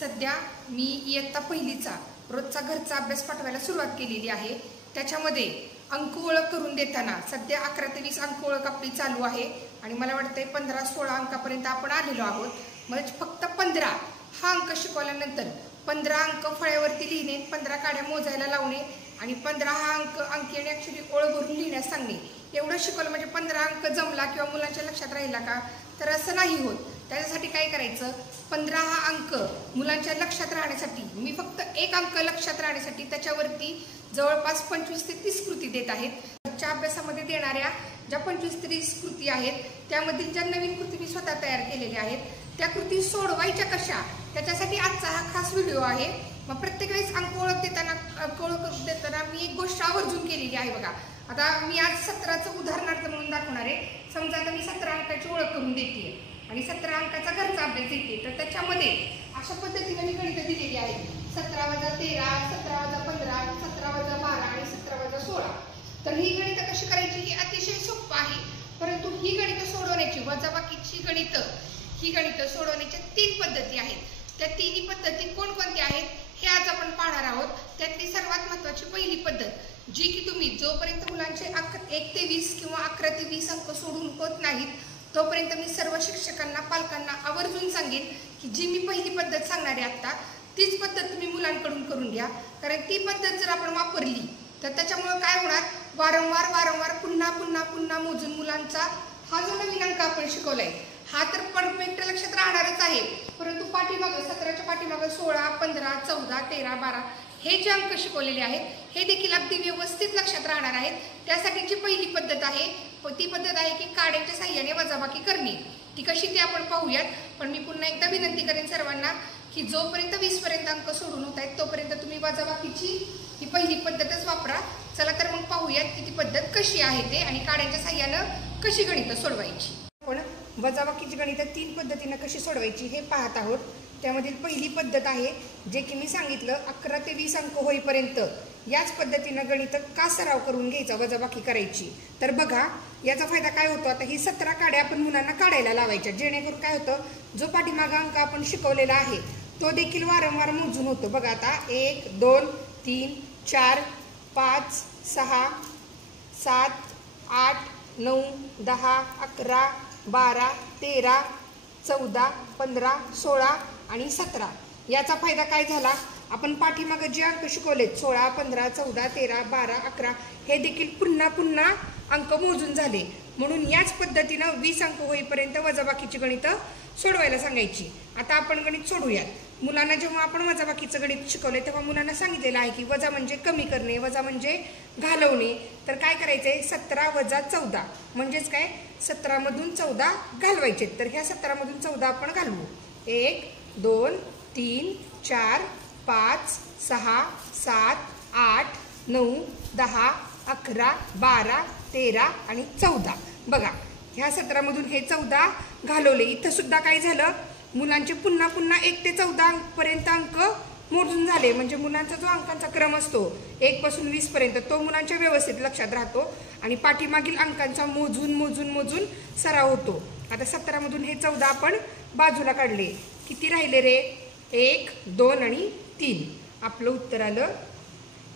सध्या मी इयत्ता पहिलीचा रोजचा घरचा अभ्यास पाठवायला सुरुवात केलेली आहे। त्याच्यामध्ये अंक ओळख करून देताना सध्या 11 ते 20 अंक ओळख आपली चालू आहे आणि मला वाटतंय 15-16 अंकापर्यंत आपण आलेलो आहोत। म्हणजे फक्त 15 हा अंक शिकवल्यानंतर 15 अंक फळ्यावरती लिहिणे, 15 काड्या मोजायला लावणे आणि 15 हा अंक आणि अक्षरी ओळ भरून लिहिण्यास सांगणे एवढं शिकवलं म्हणजे 15 अंक जमला किंवा मुलांच्या लक्षात राहिला का? तर असं नाही होत। त्याच्यासाठी काय करायचं, 15 हा अंक मुलांच्या लक्षात राहण्यासाठी मी फक्त एक अंक लक्षात राहण्यासाठी त्याच्यावरती जवळपास 25 ते 30 कृती देत आहेत। आजच्या अभ्यासामध्ये देणाऱ्या ज्या 25 ते 30 कृती आहेत त्यामधील ज्या नवीन कृती मी स्वतः तयार केलेल्या आहेत त्या कृती सोडवायच्या कशा, त्याच्यासाठी आजचा हा खास व्हिडिओ आहे। मग प्रत्येक वेळेस अंक ओळख देताना मी एक गोष्ट आवर्जून केलेली आहे बघा। आता मी आज 17चं उदाहरणार्थ म्हणून दाखवणार आहे। समजा आता मी 17 अंकाची ओळख करून देते आणि 17 अंकाचा घरचा अभ्यास देते, तर त्याच्यामध्ये अशा पद्धतीने मी गणितं दिलेली आहेत। 17 - 13, 17 - 15, 17 - 12 आणि 17 - 16। तर ही गणितं कशी करायची ही अतिशय सोपं आहे, परंतु ही गणितं सोडवण्याची वजाबाकीची गणितं सोडवण्याच्या 3 पद्धती आहेत। त्या तिन्ही पद्धती कोणकोणत्या आहेत हे आज आपण पाहणार आहोत। त्यातली सर्वात महत्त्वाची पहिली पद्धत जी की तुम्ही जोपर्यंत मुलांचे 1 ते 20 किंवा 11 ते 20 अंक सोडून होत नाहीत तोपर्यंत मी सर्व शिक्षकांना पालकांना आवर्जून सांगेन की जी मी पहिली पद्धत सांगणार आहे आता तीच पद्धत तुम्ही मुलांकडून करून घ्या। कारण ती पद्धत जर आपण वापरली तर त्याच्यामुळे काय होणार, वारंवार पुन्हा मोजून मुलांचा हा जो नवीन अंक आपण शिकवलाय हा तर परफेक्ट लक्षात राहणारच आहे, परंतु पाठीमागं 17च्या पाठीमागं 16, 15, 14, 13, 12 हे जे अंक शिकवलेले आहेत हे देखील अगदी व्यवस्थित लक्षात राहणार आहेत। त्यासाठी जी पहिली पद्धत आहे ती पद्धत आहे की काड्यांच्या साह्याने वजाबाकी करणे। ती कशी ते आपण पाहूयात, पण मी पुन्हा एकदा विनंती करेन सर्वांना की जोपर्यंत 20 पर्यंत अंक सोडून होत आहेत तोपर्यंत तुम्ही वजाबाकीची ही पहिली पद्धतच वापरा। चला तर मग पाहूयात की ती पद्धत कशी आहे ते आणि काड्यांच्या साह्यानं कशी गणितं सोडवायची। आपण वजाबाकीची गणितं 3 पद्धतीनं कशी सोडवायची हे पाहत आहोत। त्यामधील पहिली पद्धत आहे जे की मी सांगितलं 11 ते 20 अंक होईपर्यंत याच पद्धतीनं गणितं का सराव करून घ्यायचा, वजाबाकी करायची। तर बघा याचा फायदा काय होतो, आता ही 17 काड्या आपण मुलांना काढायला लावायच्या, जेणेकरून काय होतं जो पाठीमागा अंक आपण शिकवलेला आहे तो देखील वारंवार मोजून होतो। बघा आता 1 2 3 4 5 6 7 8 9 10 11 12 13 14 15 16 आणि 17। याचा फायदा काय झाला, आपण पाठीमागं जे अंक शिकवलेत 16 15 14 13 12 11 हे देखील पुन्हा अंक मोजून झाले। म्हणून याच पद्धतीनं 20 अंक होईपर्यंत वजाबाकीची गणितं सोडवायला सांगायची। आता आपण गणित सोडूयात। मुलांना जेव्हा आपण वजाबाकीचं गणित शिकवले तेव्हा मुलांना सांगितलेलं आहे की वजा म्हणजे कमी करणे, वजा म्हणजे घालवणे। तर काय करायचंय, 17 - 14 म्हणजेच काय 17 मधून 14 घालवायचे। तर ह्या 17 मधून 14 आपण घालवू। 1 2 3 4 5 6 7 8 9 10 11 12 13 आणि 14। बघा ह्या 17 मधून हे 14 घालवले। इथं सुद्धा काय झालं, मुलांचे पुन्हा 1 ते 14 पर्यंत अंक मोजून झाले। म्हणजे मुलांचा जो अंकांचा क्रम असतो 1 पासून 20 पर्यंत तो मुलांच्या व्यवस्थित लक्षात राहतो आणि पाठीमागील अंकांचा मोजून सराव होतो। आता 17 मधून हे 14 आपण बाजूला काढले, किती राहिले रे, 1 2 आणि 3। आपलं उत्तर आलं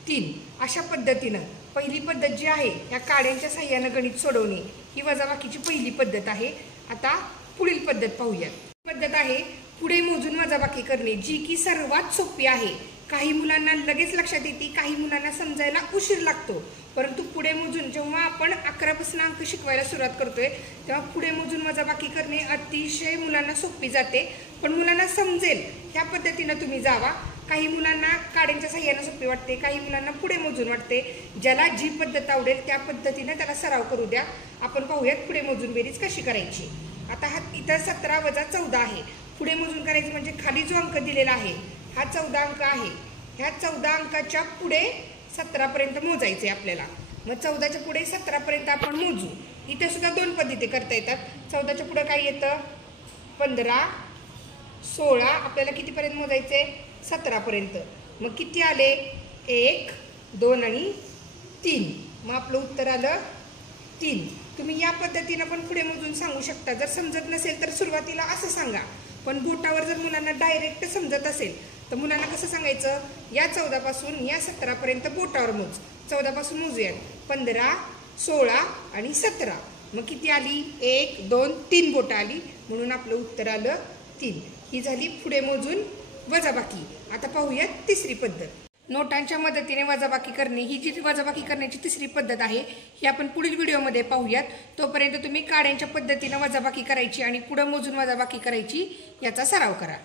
3। अशा पद्धतीनं पहिली पद्धत जी आहे ह्या काड्यांच्या साह्यानं गणित सोडवणे ही वजाबाकीची पहिली पद्धत आहे। आता पुढील पद्धत पाहूयात। पद्धत आहे पुढे मोजून वजाबाकी करणे, जी की सर्वात सोपी आहे। काही मुलांना लगेच लक्षात येते, काही मुलांना समजायला उशीर लागतो, परंतु पुढे मोजून जेव्हा आपण 11 पासून अंक शिकवायला सुरुवात करतोय तेव्हा पुढे मोजून वजाबाकी करणे अतिशय मुलांना सोपी जाते। पण मुलांना समजेल ह्या पद्धतीनं तुम्ही जावा। काही मुलांना काड्यांच्या साह्यानं सोपी वाटते, काही मुलांना पुढे मोजून वाटते। ज्याला जी पद्धत आवडेल त्या पद्धतीनं त्याला सराव करू द्या। आपण पाहूयात पुढे मोजून बेरीज कशी करायची। आता हा इथं 17 - 14 आहे, पुढे मोजून करायचं म्हणजे खाली जो अंक दिलेला आहे हा 14 अंक आहे, ह्या 14 अंकाच्या पुढे 17 पर्यंत मोजायचे आपल्याला। मग 14च्या पुढे 17 पर्यंत आपण मोजू। इथे सुद्धा 2 पद्धती करता येतात। 14च्या पुढे काय येतं, 15 16, आपल्याला कितीपर्यंत मोजायचे, 17 पर्यंत। मग किती आले, 1 2 आणि 3। मग आपलं उत्तर आलं 3। तुम्ही या पद्धतीने पण पुढे मोजून सांगू शकता। जर समजत नसेल तर सुरुवातीला असं सांगा, पण बोटावर जर मुलांना डायरेक्ट समजत असेल तर मुलांना कसं सांगायचं, या 14 पासून या 17 पर्यंत बोटावर मोज. 14 पासून मोजूयात. 15, 16 आणि 17. मग किती आली? 1, 2, 3 बोटं आली, म्हणून आपलं उत्तर आलं 3. ही झाली पुढे मोजून वजाबाकी. आता पाहूयात तिसरी पद्धत. नोटांच्या मदतीने वजाबाकी करणे. ही जी वजाबाकी करण्याची तिसरी पद्धत आहे ही आपण पुढील व्हिडिओमध्ये पाहूयात. तोपर्यंत तुम्ही काड्यांच्या पद्धतीने वजाबाकी करायची आणि पुढे मोजून वजाबाकी करायची याचा सराव करा.